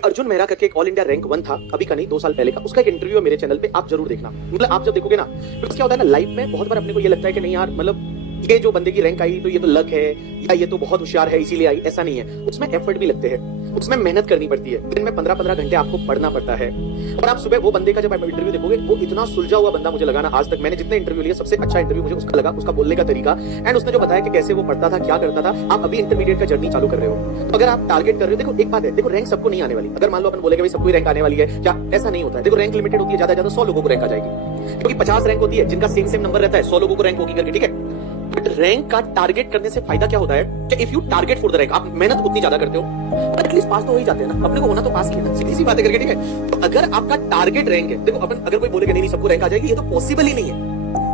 एक अर्जुन मेहरा करके एक ऑल इंडिया रैंक 1 था, अभी का नहीं 2 साल पहले का, उसका एक इंटरव्यू है मेरे चैनल पे, आप जरूर देखना। मतलब आप जब देखोगे ना, तो क्या होता है ना, लाइफ में बहुत बार अपने को ये लगता है कि नहीं यार, मतलब ये जो बंदे की रैंक आई तो ये तो लक है, या ये तो बहुत होशियार है इसीलिए आई, ऐसा नहीं है। उसमें एफर्ट भी लगते हैं, उसमें मेहनत करनी पड़ती है, दिन में 15-15 घंटे आपको पढ़ना पड़ता है। और आप सुबह वो बंदे का जब आप इंटरव्यू देखोगे, वो इतना सुलझा हुआ बंदा मुझे लगा ना, आज तक मैंने जितने इंटरव्यू लिए सबसे अच्छा इंटरव्यू मुझे उसका लगा, उसका बोलने का तरीका, एंड उसने जो बताया कि कैसे वो पढ़ता था, क्या करता था। आप अभी इंटरमीडिएट का जर्नी चालू कर रहे हो, तो अगर आप टारगेट कर रहे हो, देखो एक बात है, देखो रैंक सबको नहीं आने वाली। अगर मान लो अपन बोलेगे भाई सबको रैंक आने वाली है, क्या ऐसा नहीं होता है। देखो रैंक लिमिटेड होती है, ज्यादा 100 लोगों को रैंक आ जाएगी, क्योंकि 50 रैंक होती है जिनका सेम नंबर रहता है, 100 लोगों को रैंक होगी करके, ठीक है। बट रैंक का टारगेट करने से फायदा क्या होता है कि if you target for the rank, आप मेहनत उतनी ज्यादा करते हो, एटलीस्ट पास तो हो ही जाते हैं ना, अपने को होना तो पास ही है ना, सीधी सी बातें करके, ठीक है। तो अगर आपका टारगेट रैंक है, देखो अपन अगर कोई बोले कि नहीं सबको रैंक आ जाएगी, ये तो पॉसिबल ही नहीं है,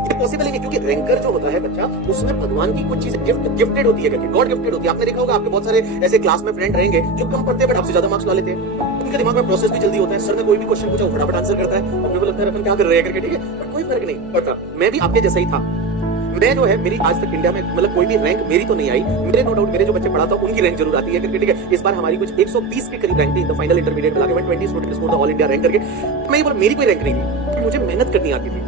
ये पॉसिबल ही नहीं, क्योंकि रैंकर जो होता है बच्चा, उसमें भगवान की कुछ चीजें गिफ्टेड होती है करके, गॉड गिफ्टेड होती है। आपने देखा होगा आपके बहुत सारे ऐसे क्लास में फ्रेंड रहेंगे जो कम पढ़ते हैं बट आपसे ज्यादा मार्क्स ला लेते हैं, उनके दिमाग में प्रोसेस भी जल्दी होता है, सर ने कोई भी क्वेश्चन पूछा फटाफट आंसर करता है, अपने को लगता है अपन क्या कर रहे हैं करके, ठीक है। बट कोई फर्क नहीं पड़ता, मैं भी आपके जैसा ही था। मैं जो है, मेरी आज तक इंडिया में मतलब कोई भी रैंक मेरी तो नहीं आई, मेरे नो डाउट मेरे जो बच्चे पढ़ाता उनकी रैंक जरूर आती है करके, ठीक है। इस बार हमारी कुछ 120 के करीब रैंक थी, इन द फाइनल इंटरमीडिएट मिला के 120 students score the all India rank करके। मैं ये बोला मेरी कोई रैंक नहीं थी, मुझे मेहनत करनी आती थी।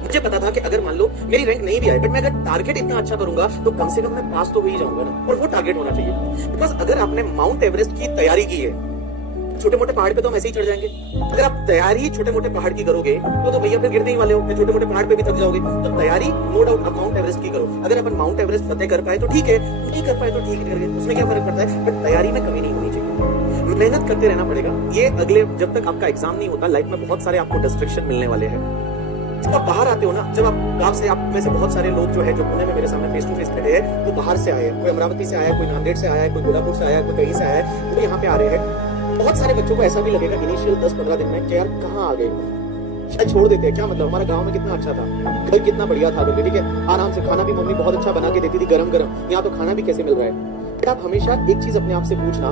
मुझे पता था कि अगर मान लो मेरी रैंक नहीं भी आए, बट मैं अगर टारगेट इतना अच्छा करूंगा तो कम से कम मैं पास तो हो ही जाऊंगा ना, और वो टारगेट होना चाहिए। बिकॉज अगर आपने माउंट एवरेस्ट की तैयारी की है, छोटे मोटे पहाड़ पे तो हम ऐसे ही चढ़ जाएंगे। अगर आप तैयारी छोटे मोटे पहाड़ की करोगे तो भैया फिर गिरने ही वाले हो, छोटे मोटे पहाड़ पे भी थक जाओगे। तो तैयारी नो डाउट माउंट एवरेस्ट की करो। अगर अपन माउंट एवरेस्ट फतेह कर पाए तो ठीक है, नहीं कर पाए तो ठीक है करके, उसमें क्या फर्क पड़ता है। बट तैयारी में कमी नहीं होनी चाहिए, मेहनत करते रहना पड़ेगा। ये अगले जब तक आपका एग्जाम नहीं होता, लाइफ में बहुत सारे आपको डिस्ट्रैक्शन मिलने वाले हैं। जब आप बाहर आते हो ना, जब आप गांव से, आप में से बहुत सारे लोग जो है जो पुणे में मेरे सामने फेस टू फेस बैठे हैं, वो बाहर से आए हैं, कोई अमरावती से आया है, कोई नांदेड़ से आया है, कोई कोल्हापुर से आया है, कोई कहीं से आया है, तो यहाँ पे आ रहे हैं। बहुत सारे बच्चों को ऐसा भी लगेगा इनिशियल 10-15 दिन में कि यार कहाँ आ गए, शायद छोड़ देते हैं क्या, मतलब हमारा गांव में कितना अच्छा था, घर कितना बढ़िया था, ठीक है, आराम से खाना भी मम्मी बहुत अच्छा बना के देती थी गरम गरम, यहाँ तो खाना भी कैसे मिल रहा है। बट आप हमेशा एक चीज अपने आप से पूछना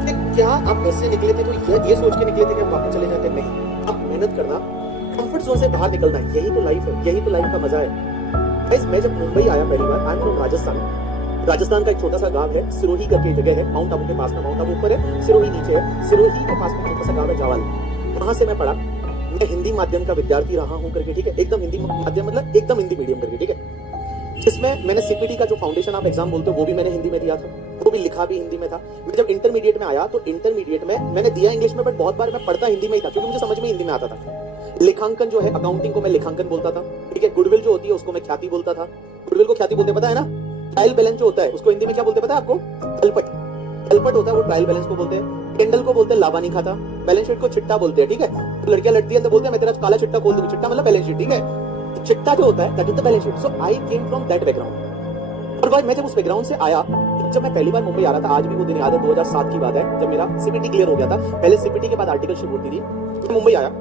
कि क्या आप घर से निकले थे तो ये सोच के निकले थे कि हम वापस चले जाते, नहीं। आप मेहनत करना, कंफर्ट जोन से बाहर निकलना, यही तो लाइफ है, यही तो लाइफ का मजा है। गाइस मैं जब मुंबई आया पहली बार, आई एम फ्रॉम राजस्थान का एक छोटा सा गांव है, सिरोही करके जगह है, माउंट आबू के पास में, माउंट आबू ऊपर है, सिरोही नीचे है, सिरोही के पास में छोटा सा गांव है जावल, वहां से मैं पढ़ा। मैं हिंदी माध्यम का विद्यार्थी रहा हूं करके, ठीक है, एकदम हिंदी माध्यम मतलब एकदम हिंदी मीडियम करके, ठीक है, जिसमें मैंने सीपीटी का जो फाउंडेशन आप एग्जाम बोलते हो वो भी मैंने हिंदी में दिया था, वो भी लिखा भी हिंदी में था। मैं जब इंटरमीडिएट में आया तो इंटरमीडिएट में मैंने दिया इंग्लिश में, बट बहुत बार मैं पढ़ता हिंदी में ही था, क्योंकि मुझे समझ में हिंदी में आता था। लेखांकन जो है, अकाउंटिंग को मैं लेखांकन बोलता था, ठीक है, गुडविल जो होती है उसको मैं ख्याति बोलता था। गुडविल को ख्याति बोलते पता है ना, ट्रायल बैलेंस जो होता है उसको हिंदी में क्या बोलते पता है आपको, तलपट। तलपट होता है वो ट्रायल बैलेंस को बोलते हैं। कैंडल को बोलते हैं लावा नहीं खाता, बैलेंस शीट को चिट्टा बोलते हैं, ठीक है। तो लड़कियां लड़ती है तो बोलते हैं मैं तेरा काला चिट्टा खोल दूंगी, चिट्टा मतलब बैलेंस शीट, ठीक है। चिट्टा जो होता है that is the balance sheet. So I came from that background. और भाई मैं जब उस बैकग्राउंड से आया, जब मैं पहली बार मुंबई आ रहा था, आज भी वो दिन याद है, 2007 की बात है, जब मेरा सीपीटी क्लियर हो गया था। पहले सीपीटी के बाद आर्टिकलशिप होती थी। मैं मुंबई आया,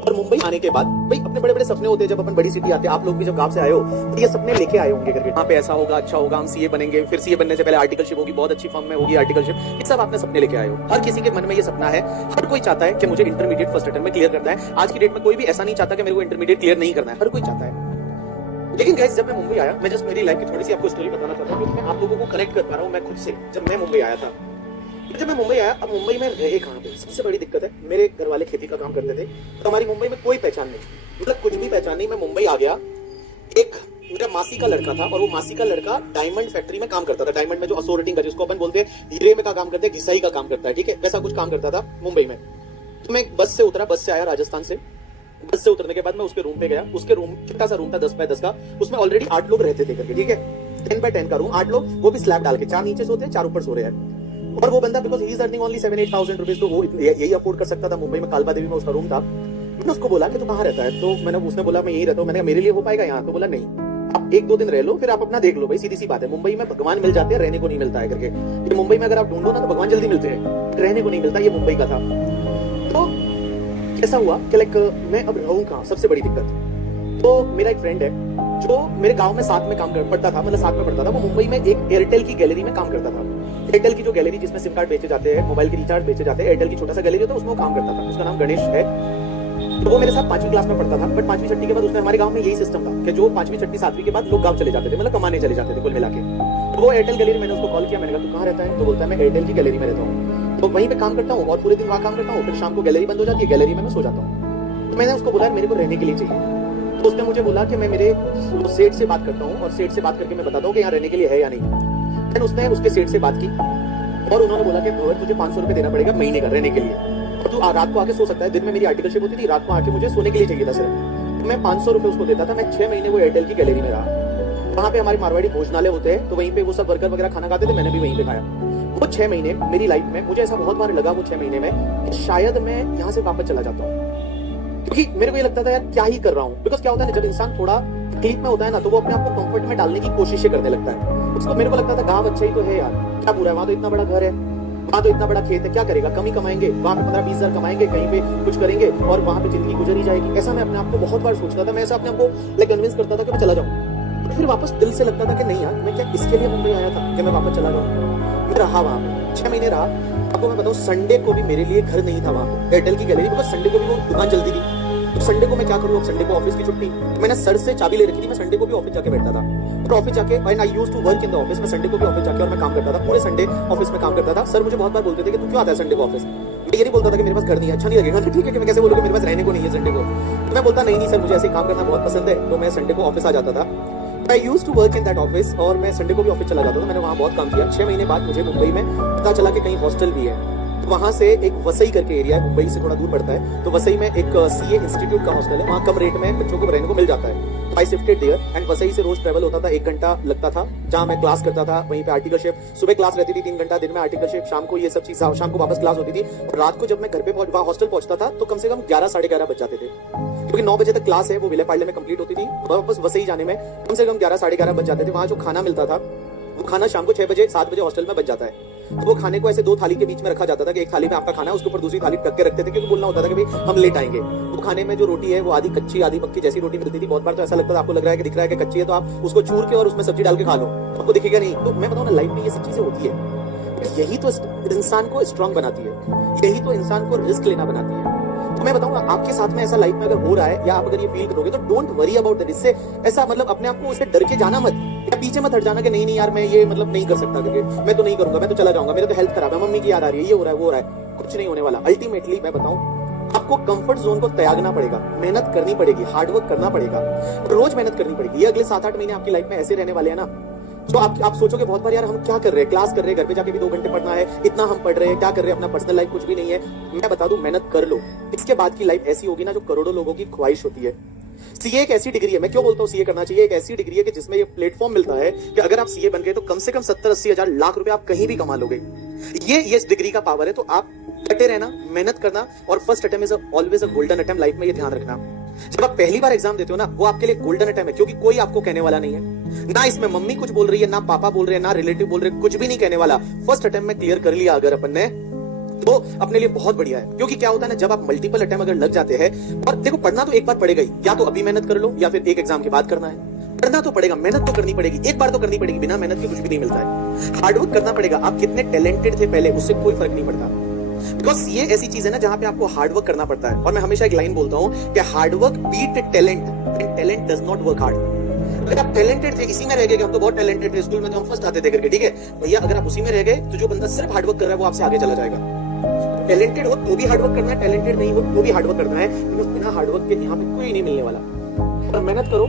और मुंबई आने के बाद भाई अपने बड़े बड़े सपने होते हैं जब अपन बड़ी सिटी आते हैं। आप लोग भी जब गांव से आए हो तो ये सपने लेके आए होंगे करके, यहाँ पे ऐसा होगा, अच्छा होगा, हम सीए बनेंगे, फिर सीए बनने से पहले आर्टिकलशिप होगी, बहुत अच्छी फर्म में होगी आर्टिकलशिप, ये सब आपने सपने लेके आए हो। हर किसी के मन में ये सपना है, हर कोई चाहता है कि मुझे इंटरमीडिएट फर्स्ट अटेम्प्ट में क्लियर करना है। आज की डेट में कोई भी ऐसा नहीं चाहता कि मेरे को इंटरमीडिएट क्लियर नहीं करना है, हर कोई चाहता है। लेकिन गाइस जब मैं मुंबई आया, मैं जस्ट मेरी लाइफ की थोड़ी सी आपको स्टोरी बताना चाहता हूँ, क्योंकि मैं आप लोगों को कनेक्ट कर पा रहा हूँ मैं खुद से। जब मैं मुंबई आया था, जब मैं मुंबई आया, अब मुंबई में रहे कहाँ पे, सबसे बड़ी दिक्कत है, मेरे घर वाले खेती का काम करते थे, तो हमारी मुंबई में कोई पहचान नहीं, मतलब कुछ भी पहचान नहीं। मैं मुंबई आ गया, एक मेरा मासी का लड़का था, और वो मासी का लड़का डायमंड फैक्ट्री में काम करता था। डायमंड में जो असोर्टिंग का, जिसको अपन बोलते हैं हीरे में का काम करते हैं, घिसाई का काम करता है, ठीक है, वैसा कुछ काम करता था मुंबई में। तो मैं बस से उतरा, बस से आया राजस्थान से। बस से उतरने के बाद मैं उसके रूम पे गया। उसके रूम छोटा सा रूम था, 10 बाय 10 का, उसमें ऑलरेडी 8 लोग रहते थे करके, ठीक है, 10 बाय 10 का रूम, 8 लोग, वो भी स्लैब डाल के, 4 नीचे सोते हैं, 4 ऊपर सो रहे हैं। और वो बंदा because he is earning only 7-8,000 rupees, तो वो यही अफोर्ड कर सकता था। मुंबई में कालबा देवी में उसका रूम था। मैंने उसको बोला कि तू कहाँ रहता है, तो मैंने, उसने बोला मैं यही रहता हूँ। मैंने मेरे लिए हो पाएगा यहाँ, तो बोला नहीं, आप 1-2 दिन रह लो, फिर आप अपना देख लो। भाई सीधी सी बात है, मुंबई में भगवान मिल जाते हैं, रहने को नहीं मिलता है करके। ये मुंबई में अगर आप ढूंढो ना तो भगवान जल्दी मिलते हैं, रहने को नहीं मिलता, ये मुंबई का था। तो ऐसा हुआ कि लाइक मैं अब रहूं कहाँ, सबसे बड़ी दिक्कत। तो मेरा एक फ्रेंड है जो मेरे गांव में साथ में काम पढ़ता था, मतलब साथ में पढ़ता था, वो मुंबई में एक एयरटेल की गैलरी में काम करता था। एयरटेल की जो गैलरी जिसमें सिम कार्ड बेचे जाते हैं, मोबाइल के रिचार्ज बेचे जाते हैं, एयरटेल की छोटा सा गैलरी होता है, उसमें वो काम करता था। उसका नाम गणेश है। तो वो मेरे साथ 5वीं क्लास में पढ़ता था, बट 5वीं 6वीं के बाद उसने, हमारे गांव में यही सिस्टम था कि जो 5वीं 6वीं 7वीं के बाद लोग गांव चले जाते थे, मतलब कमाने चले जाते थे कुल मिला के। तो वो एयरटेल गैलरी, मैंने उसको कॉल किया, मैंने कहा तू कहाँ रहता है, तो बोलता है मैं एयरटेल की गैलरी में रहता हूँ। तो वहीं पे काम करता हूँ और पूरे दिन वहाँ काम करता हूँ, फिर शाम को गैलरी बंद हो जाती है, गैलरी में मैं सो जाता हूँ। तो मैंने उसको बोला मेरे को रहने के लिए चाहिए। तो उसने मुझे बोला कि मैं मेरे सेठ से बात करता हूँ और सेठ से बात करके मैं बताता हूँ कि यहाँ रहने के लिए है या नहीं। फिर उसने उसके सेठ से बात की और उन्होंने बोला कि तुझे 500 रुपए देना पड़ेगा महीने का रहने के लिए, और तू रात को आके सो सकता है। दिन में मेरी आर्टिकलशिप होती थी, रात को आके मुझे सोने के लिए चाहिए था सिर्फ। मैं 500 रुपए उसको देता था। मैं 6 महीने वो एयरटेल की गैलरी में रहा। वहाँ पे हमारे मारवाड़ी भोजनालय होते हैं, तो वहीं पे वो सब वर्कर वगैरह खाना खाते थे, मैंने भी वहीं पे खाया। वो 6 महीने मेरी लाइफ में मुझे ऐसा बहुत बार लगा वो 6 महीने में कि शायद मैं यहाँ से वापस चला जाता हूँ, क्योंकि मेरे को ये लगता था यार क्या ही कर रहा हूँ। बिकॉज क्या होता है ना, जब इंसान थोड़ा तकलीफ में होता है ना, तो वो अपने आप को कंफर्ट में डालने की कोशिशें करने लगता है। उसको मेरे को लगता था गाँव अच्छा ही तो है यार, क्या बुरा है, वहाँ तो इतना बड़ा घर है, वहाँ तो इतना बड़ा खेत है, क्या करेगा, कम ही कमाएंगे, वहाँ पे 15-20 हजार कमाएंगे, कहीं पे कुछ करेंगे और वहाँ पे जिंदगी गुजर ही जाएगी। ऐसा मैं अपने आप को बहुत बार सोचता था। मैं ऐसा अपने आप को कन्विंस करता था कि मैं चला जाऊँ। फिर वापस दिल से लगता था कि नहीं यार, मैं क्या इसके लिए मुंबई आया था कि मैं वापस चला जाऊँ। मैं रहा वहाँ पे 6 महीने रहा। आपको मैं बताऊँ, संडे को भी मेरे लिए घर नहीं था वहाँ पे एयरटेल की गैलरी, बिकॉज संडे को भी वो दुकान चलती थी। तो संडे को मैं क्या करूँ, अब संडे को ऑफिस की छुट्टी, मैंने सर से चाबी ले रखी थी। मैं संडे को भी ऑफिस जाके बैठता था और ऑफिस जाके I used to work in the office. मैं संडे को भी ऑफिस जाके और मैं काम करता था, पूरे संडे ऑफिस में काम करता था। सर मुझे बहुत बार बोलते थे कि तू क्यों आता है संडे को ऑफिस। मैं ये नहीं बोलता था कि मेरे पास घर नहीं है, अच्छा नहीं लगेगा। ठीक है कि मैं कैसे बोलूँ कि मेरे पास रहने को नहीं है संडे को। तो मैं बोलता नहीं सर, मुझे ऐसे काम करना बहुत पसंद है, तो मैं संडे को ऑफिस आ जाता था। I used to work in that office और मैं संडे को भी ऑफिस चला जाता था। मैंने वहाँ बहुत काम किया। 6 महीने बाद मुझे मुंबई में पता चला कि कहीं हॉस्टल भी है। वहाँ से एक वसई करके एरिया है, मुंबई से थोड़ा दूर पड़ता है, तो वसई में एक सीए इंस्टीट्यूट का हॉस्टल है। वहाँ कम रेट में बच्चों को रहने को मिल जाता है। I shifted there and Vasai से रोज ट्रेवल होता था, 1 घंटा लगता था। जहाँ मैं क्लास करता था वहीं पे आर्टिकलशिप, सुबह क्लास रहती थी 3 घंटा, दिन में आर्टिकलशिप, शाम को ये सब चीज, शाम को वापस क्लास होती थी। और रात को जब मैं घर पे हॉस्टल पहुंचता था तो कम से कम 11 साढ़े 11 बज जाते थे, क्योंकि 9 बजे तक क्लास है वो विले पार्ले में कंप्लीट होती थी। वापस वसई जाने में कम से कम 11 साढ़े 11 बज जाते थे। वहाँ जो खाना मिलता था वो खाना शाम को 6 बजे 7 बजे हॉस्टल में बच जाता है। तो वो खाने को ऐसे 2 थाली के बीच में रखा जाता था कि एक थाली में आपका खाना है, उसके ऊपर दूसरी थाली ढक के रखते थे, क्योंकि बोलना होता था कि भाई हम लेट आएंगे। वो खाने में जो रोटी है वो आधी कच्ची आधी पक्की जैसी रोटी मिलती थी। बहुत बार तो ऐसा लगता था, आपको लग रहा है कि दिख रहा है कि कच्ची है, तो आप उसको चूर के और उसमें सब्जी डाल के खा लो, आपको दिखेगा नहीं। तो मैं बताऊँ ना, लाइफ में ये सब चीजें होती है, यही तो इंसान को स्ट्रांग बनाती है, यही तो इंसान को रिस्क लेना बनाती है। तो मैं बताऊंगा, आपके साथ में ऐसा लाइफ में अगर हो रहा है या आप अगर ये फील करोगे तो डोंट वरी अबाउट दैट। इससे ऐसा मतलब अपने आप को उससे डर के जाना मत, या पीछे मत हट जाना कि नहीं यार मैं ये मतलब नहीं कर सकता, क्योंकि मैं तो नहीं करूंगा, मैं तो चला जाऊंगा, मेरा तो हेल्थ खराब है, मम्मी की याद आ रही है, ये हो रहा है वो हो रहा है। कुछ नहीं होने वाला। अल्टीमेटली मैं बताऊं, आपको कंफर्ट जोन को त्यागना पड़ेगा, मेहनत करनी पड़ेगी, हार्डवर्क करना पड़ेगा, रोज मेहनत करनी पड़ेगी। ये अगले 7-8 महीने आपकी लाइफ में ऐसे रहने वाले हैं ना। तो आप सोचोगे बहुत बार यार हम क्या कर रहे हैं, क्लास कर रहे हैं, घर पे जाके भी 2 घंटे पढ़ना है, इतना हम पढ़ रहे हैं, क्या कर रहे हैं, अपना पर्सनल लाइफ कुछ भी नहीं है। मैं बता दूं, मेहनत कर लो, इसके बाद की लाइफ ऐसी होगी ना जो करोड़ों लोगों की ख्वाहिश होती है। सीए एक ऐसी डिग्री है, मैं क्यों बोलता हूँ सीए करना चाहिए, एक ऐसी डिग्री है कि जिसमें ये प्लेटफॉर्म मिलता है कि अगर आप सीए बन गए तो कम से कम 70-80 हजार लाख रुपए आप कहीं भी कमा लोगे। ये इस डिग्री का पावर है। तो आप डटे रहना, मेहनत करना, और first attempt is always a golden attempt life में, ये ध्यान रखना। जब आप पहली बार एग्जाम देते हो ना, वो आपके लिए गोल्डन अटेम्प्ट है, क्योंकि कोई आपको कहने वाला नहीं है, ना इसमें मम्मी कुछ बोल रही है, ना पापा बोल रहे हैं, ना रिलेटिव बोल रहे हैं, कुछ भी नहीं कहने वाला। फर्स्ट अटेम्प्ट में क्लियर कर लिया अगर अपन ने, तो अपने लिए बहुत बढ़िया है। क्योंकि क्या होता है ना, जब आप मल्टीपल अटेम्प्ट अगर लग जाते हैं, और देखो पढ़ना तो एक बार पड़ेगा ही, या तो अभी मेहनत कर लो या फिर एक एग्जाम के बाद करना है। पढ़ना तो पड़ेगा, मेहनत तो करनी पड़ेगी, एक बार तो करनी पड़ेगी, बिना मेहनत के कुछ भी नहीं मिलता है। हार्डवर्क करना पड़ेगा। आप कितने टैलेंटेड थे पहले, उससे कोई फर्क नहीं पड़ता, बिकॉज ये ऐसी चीज है ना जहां पे आपको हार्डवर्क करना पड़ता है। और मैं हमेशा एक लाइन बोलता हूं कि hard work beat talent and talent does not work hard. अगर आप टैलेंटेड थे, इसी में रह गए कि हम तो बहुत टैलेंटेड थे, स्कूल में तो हम फर्स्ट आते थे करके, ठीक है भैया, अगर आप उसी में रह गए तो जो बंदा सिर्फ हार्डवर्क कर रहा है वो आपसे आगे चला जाएगा। टैलेंटेड हो तो भी हार्डवर्क करना है, टैलेंटेड नहीं हो तो भी हार्डवर्क करना है, लेकिन बिना हार्डवर्क के यहाँ पे कोई नहीं मिलने वाला। और मेहनत करो,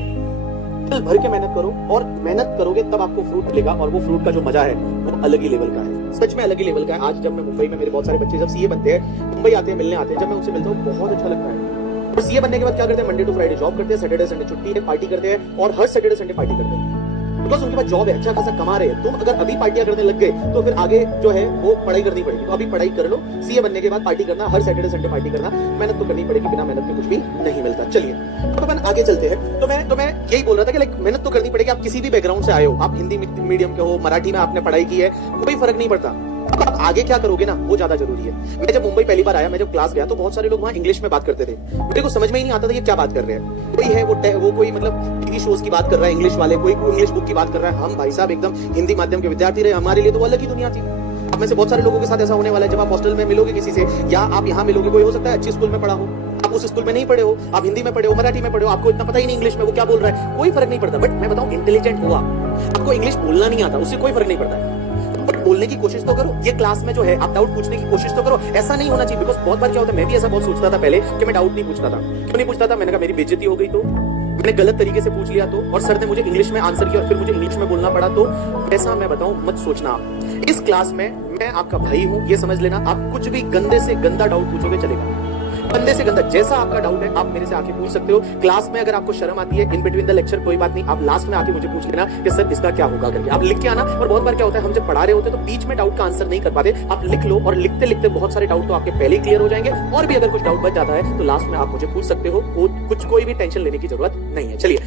दिल भर के मेहनत करो, और मेहनत करोगे तब आपको फ्रूट मिलेगा, और वो फ्रूट का जो मजा है वो अलग ही लेवल का है, सच में अलग ही लेवल का है। आज जब मैं मुंबई में, मेरे बहुत सारे बच्चे जब सीए बनते हैं, मुंबई आते हैं, मिलने आते हैं, जब मैं उनसे मिलता हूँ बहुत अच्छा लगता है। और सीए बनने के बाद क्या करते हैं, मंडे टू फ्राइडे जॉब करते हैं, सैटरडे संडे छुट्टी है, पार्टी करते हैं, और हर सैटरडे संडे पार्टी करते हैं, बिकॉज उनके पास जॉब है, अच्छा खासा कमा रहे हैं। तुम अगर अभी पार्टियां करने लग गए तो फिर आगे जो है वो पढ़ाई करनी पड़ेगी। तो अभी पढ़ाई कर लो, सीए बनने के बाद पार्टी करना, हर सैटरडे संडे पार्टी करना, मेहनत तो करनी पड़ेगी, बिना मेहनत के कुछ भी नहीं मिलता। चलिए अब अपन आगे चलते हैं। तो मैं यही बोल रहा था कि लाइक मेहनत तो करनी पड़ेगी। आप किसी भी बैकग्राउंड से आए हो, आप हिंदी मीडियम के हो, मराठी में आपने पढ़ाई की है, कोई फर्क नहीं पड़ता। आप आगे क्या करोगे ना, वो ज्यादा जरूरी है। मैं जब मुंबई पहली बार आया, मैं जब क्लास गया तो बहुत सारे लोग वहाँ इंग्लिश में बात करते थे, मेरे को समझ में ही नहीं आता था ये क्या बात कर रहे हैं। कोई है वो कोई मतलब टीवी शोज की बात कर रहा है इंग्लिश वाले, कोई इंग्लिश बुक की बात कर रहा है। हम भाई साहब एकदम हिंदी माध्यम के विद्यार्थी रहे, हमारे लिए तो वो अलग ही दुनिया थी। अब में से बहुत सारे लोगों के साथ ऐसा होने वाला है, जब आप हॉस्टल में मिलोगे किसी से, या आप यहाँ मिलोगे, कोई हो सकता है अच्छे स्कूल में पढ़ा हो, आप उस स्कूल में नहीं पढ़े हो, आप हिंदी में पढ़े हो, मराठी में पढ़े हो, आपको इतना पता ही नहीं इंग्लिश में वो क्या बोल रहा है, कोई फर्क नहीं पड़ता। बट मैं बताऊं, इंटेलिजेंट हुआ, आपको इंग्लिश बोलना नहीं आता, उससे कोई फर्क नहीं पड़ता है। बट बोलने की कोशिश तो करो। ये क्लास में जो है आप डाउट पूछने की कोशिश तो करो। ऐसा नहीं होना चाहिए, बिकॉज बहुत बार क्या होता है, मैं भी ऐसा बहुत सोचता था पहले कि मैं डाउट नहीं पूछता था। क्यों नहीं पूछता था? मैंने कहा मेरी बेइज्जती हो गई तो, मैंने गलत तरीके से पूछ लिया तो, और सर ने मुझे इंग्लिश में आंसर किया और फिर मुझे इंग्लिश में बोलना पड़ा तो। ऐसा मैं बताऊं, मत सोचना। इस क्लास में मैं आपका भाई हूं, ये समझ लेना। आप कुछ भी गंदे से गंदा डाउट पूछोगे चलेगा, गंदे से गंदा जैसा आपका डाउट है आप मेरे से आके पूछ सकते हो। क्लास में अगर आपको शर्म आती है इन बिटवीन द लेक्चर, कोई बात नहीं, आप लास्ट में आके मुझे पूछ लेना कि सर इसका क्या होगा करके, आप लिख के आना। और बहुत बार क्या होता है, हम जब पढ़ा रहे होते हैं तो बीच में डाउट का आंसर नहीं कर पाते, आप लिख लो और लिखते लिखते बहुत सारे डाउट तो आपके पहले ही क्लियर हो जाएंगे। और भी अगर कुछ डाउट बच जाता है तो लास्ट में आप मुझे पूछ सकते हो, कुछ कोई भी टेंशन लेने की जरूरत नहीं है। चलिए।